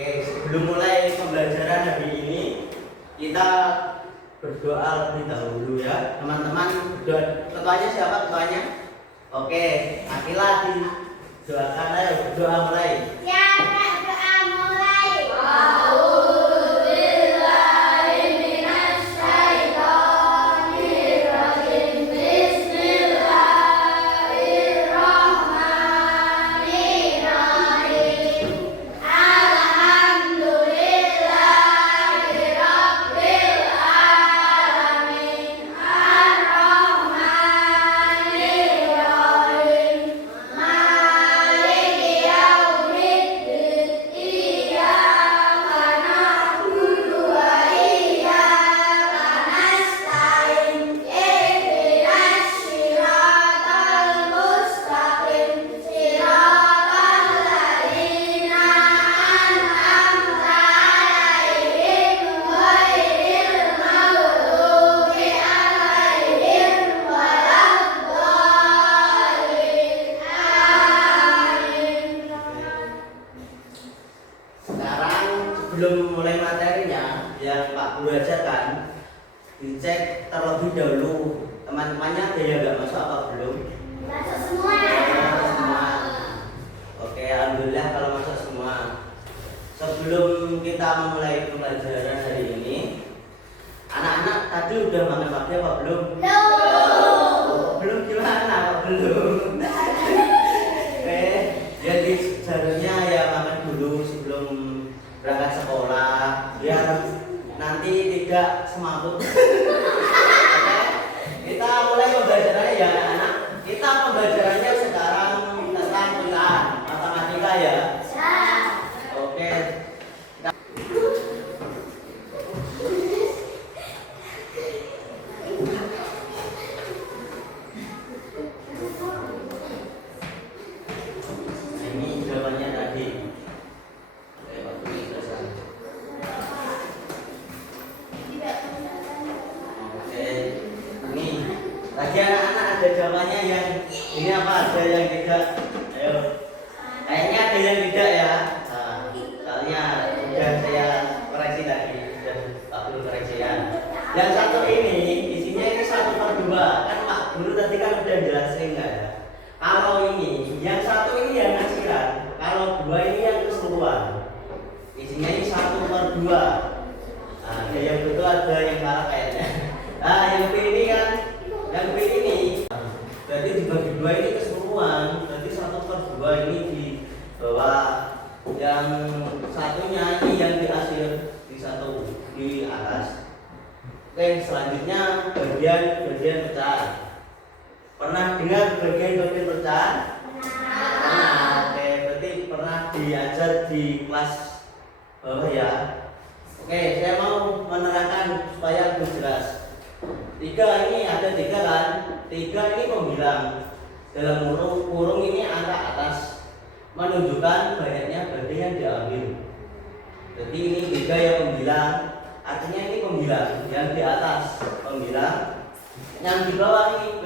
Oke, sebelum mulai pembelajaran hari ini, kita berdoa lebih dahulu ya. Teman-teman berdoa. Ketuanya siapa ketuanya? Oke, Akila didoakan ayo berdoa mulai. Ya, doa mulai. Sebelum mulai materinya yang Pak Guru ajarkan, dicek terlebih dahulu teman-temannya ada yang nggak masuk apa belum? Masuk semua. Masuk semua. Oke, alhamdulillah kalau masuk semua. Sebelum kita memulai pembelajaran hari ini, anak-anak tadi udah makan pagi apa belum? Belum gimana? Belum. Jadi seharusnya ya makan dulu sebelum berangkat sekolah biar nanti tidak semabuk. Oke, kita mulai pembelajarannya ya anak-anak. Kita pembelajarannya sekarang tentang penggunaan matematika ya. Oke. Ini jawabannya tadi. Tadi anak-anak ada jawabannya yang ini apa? Ada yang tidak? Ayo. Kayaknya ada yang tidak ya. Nah, soalnya sudah saya koreksi tadi, sudah Pak Guru koreksi ya. Yang satu ini isinya ini 1/2. Kan Pak Guru tadi kan udah jelasin nggak ya? Kalau ini, yang satu ini yang akhiran. Kalau dua ini yang keseluruhan. Isinya ini 1/2. Nah, ada yang betul, ada yang salah kayaknya. Nah, yang B ini kan. Yang B ini berarti dibagi dua ini keseluruhan, berarti 1/2 ini di bawah, yang satunya ini yang di akhir, di satu di atas. Oke, selanjutnya bagian pecahan. Pernah dengar bagian pecahan? Nah, oke, berarti pernah diajar di kelas bawah ya. Oke, saya mau menerangkan supaya lebih jelas. 3 ini ada 3 kan? 3 ini pembilang. Dalam kurung ini angka atas menunjukkan banyaknya bagian yang diambil. Jadi ini 3 yang pembilang, artinya ini pembilang. Yang di atas pembilang, yang di bawah ini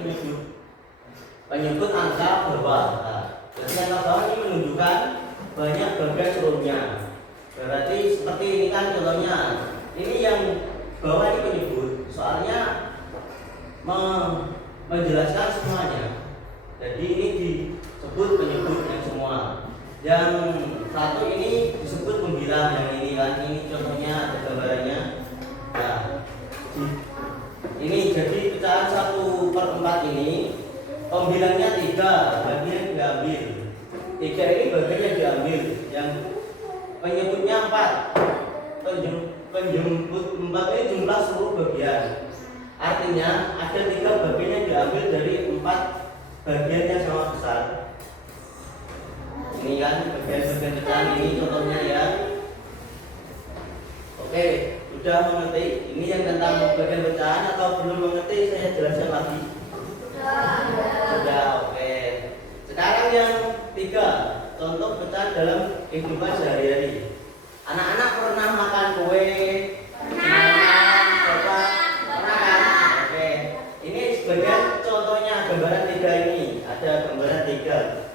penyebut angka bawah. Nah, jadi angka bawah ini menunjukkan banyak bagian seluruhnya. Berarti seperti ini kan contohnya. Ini yang bawah ini penyebut. Soalnya menjelaskan semuanya. Jadi ini disebut penyebut yang semua. Yang satu ini disebut pembilang, yang ini kan, ini contohnya ada gambarannya. Nah, ini jadi pecahan 1/4 ini pembilangnya 3, bagian diambil. 3 ini bagian yang diambil, yang penyebutnya 4. Penjemput 4 ini jumlah seluruh bagian. Artinya ada 3 bagian yang diambil dari 4 bagian yang sama besar. Ini kan bagian-bagian pecahan ini contohnya ya. Oke, sudah mengerti? Ini yang tentang bagian pecahan atau belum mengerti saya jelaskan lagi? Sudah, oke. Sekarang yang 3, contoh pecahan dalam kehidupan sehari-hari. Anak-anak pernah makan kue? Sebagian contohnya gambaran 3 ini, ada gambaran 3.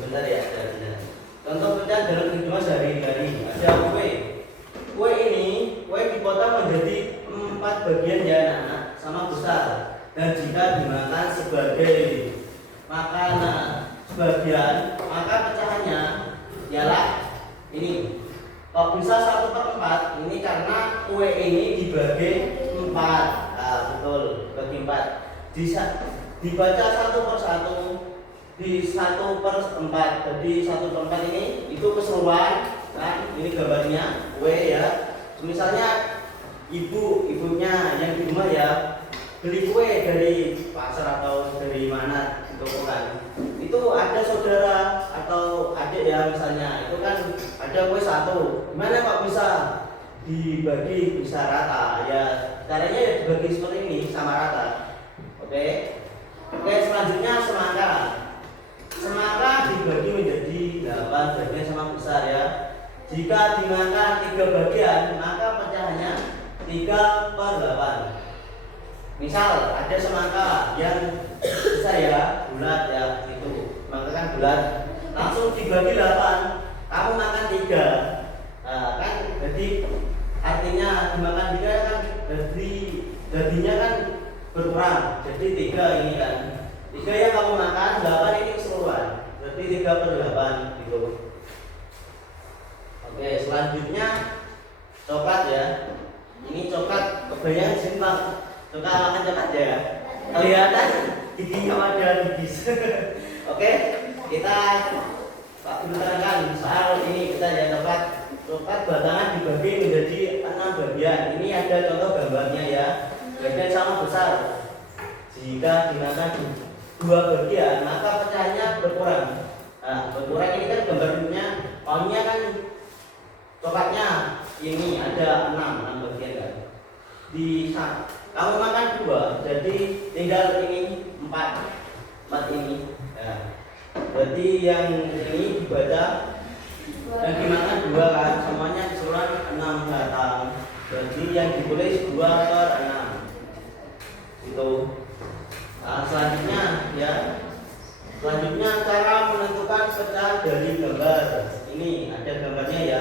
Bentar ya, bentar. Contoh pecahan dalam kehidupan sehari-hari. Ada kue. Kue ini, kue dipotong menjadi 4 bagian ya anak-anak, sama besar. Dan jika dimakan sebagai makanan sebagian, maka pecahannya ialah ini. Kok bisa 1/4? Ini karena kue ini dibagi 4. Nah, betul, bagi 4. Dibaca 1 per 1 di 1/4. Jadi 1/4 ini itu keseluruhan kan? Ini gambarnya kue ya. Misalnya ibunya yang di rumah ya beli kue dari pasar atau dari mana gitu kan. Itu ada saudara atau adik ya misalnya, itu kan ada kue 1. Gimana kok bisa dibagi bisa rata? Ya caranya ya dibagi seperti ini sama rata. Oke. Oke, selanjutnya semangka. Semangka dibagi menjadi 8 bagian sama besar ya. Jika dimakan 3 bagian, maka pecahannya 3/8. Misal ada semangka yang besar ya, bulat ya, itu semangka kan bulat, langsung dibagi 8, kamu makan 3. Nah, kan jadi artinya dimakan 3 kan jadinya kan berkurang, jadi 3 ini kan 3 yang kamu makan, 8 ini keseluruhan, berarti 3/8 gitu. Oke, selanjutnya coklat ya. Ini coklat kebayang sih Pak. Suka makan coklat ya? Kelihatan giginya ada gigis. Oke, kita Pak terangkan soal ini kita ya coklat. Coklat batangan dibagi menjadi 6 bagian. Ini ada contoh gambarnya ya. Bagian sama besar. Jika dimakan 2 bagian, maka pecahannya berkurang. Nah, berkurang ini kan gambarnya, maunya kan coklatnya ini ada 6 bagian kan. Kamu makan 2, jadi tinggal ini 4 ini. Nah, berarti yang ini dibaca yang dimakan 2 kan, semuanya keseluruhan 6 batang. Berarti yang ditulis 2/6. Itu. Nah, selanjutnya ya. Selanjutnya cara menentukan pecahan dari gambar. Ini ada gambarnya ya.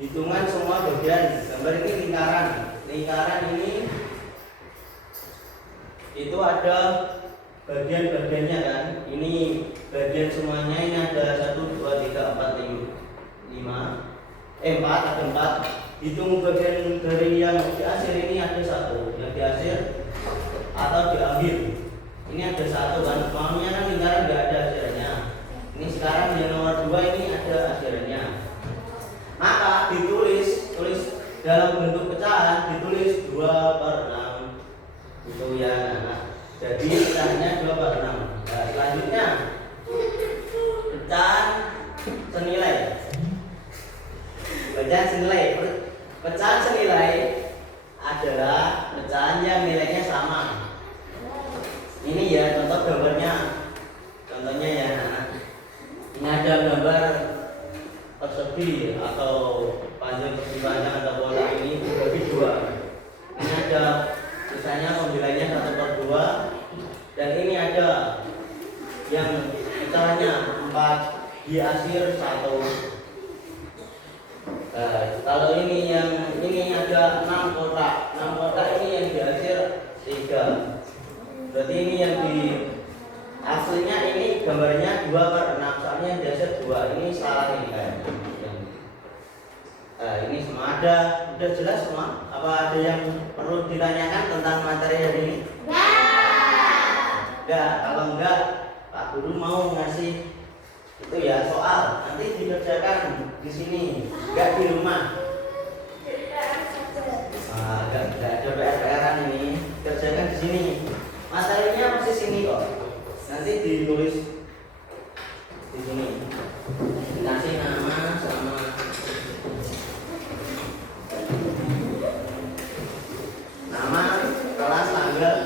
Hitungan semua bagian. Gambar ini lingkaran. Lingkaran ini itu ada bagian-bagiannya kan. Ini bagian semuanya, ini ada 1 2 3 4 5 4, ada 4. Hitung bagian dari yang di akhir ini ada 1, yang di akhir atau diambil. Ini ada 1 kan. Maunya kan lingkaran enggak ada akhirnya. Ini sekarang yang nomor 2 ini ada akhirnya. Maka tulis dalam bentuk pecahan, ditulis 2/6 itu ya. Nah, jadi pecahannya 2/6. Nah, selanjutnya pecahan senilai. Pecahan senilai adalah pecahan yang nilainya sama. Ini ya contoh gambarnya. Contohnya ya. Nah, ini ada gambar persegi atau panjang atau bola ini dibagi 2. Ini ada misalnya nilainya 1/2 dan ini ada yang pecahannya 4, di akhir 1. Nah, kalau ini yang ini ada 6 kotak. 6 kotak ini yang di akhir 3. Berarti ini yang di aslinya ini gambarnya 2/6, soalnya yang di akhir 2. Ini salah ini kan. Nah, ini semua ada, udah jelas semua? Apa ada yang perlu ditanyakan tentang materi hari ini? Enggak, kalau enggak Pak Guru mau ngasih itu ya soal, nanti dikerjakan di sini, enggak di rumah. Enggak ada PR-an ini, kerjakan di sini. Materinya masih sini kok. Nanti ditulis di sini. Kasih nama sama nama, kelas, tanggal.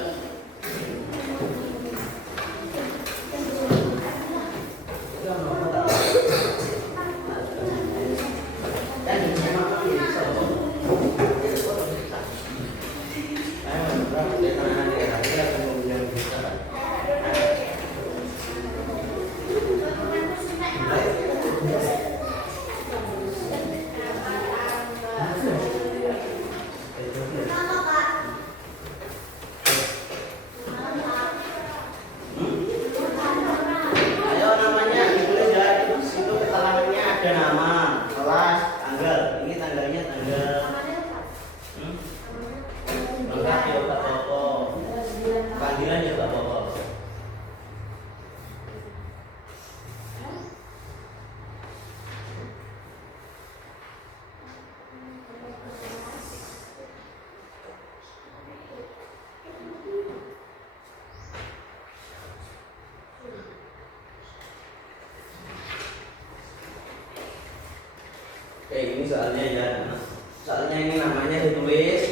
Kayak ini soalnya ya. Soalnya ini namanya ditulis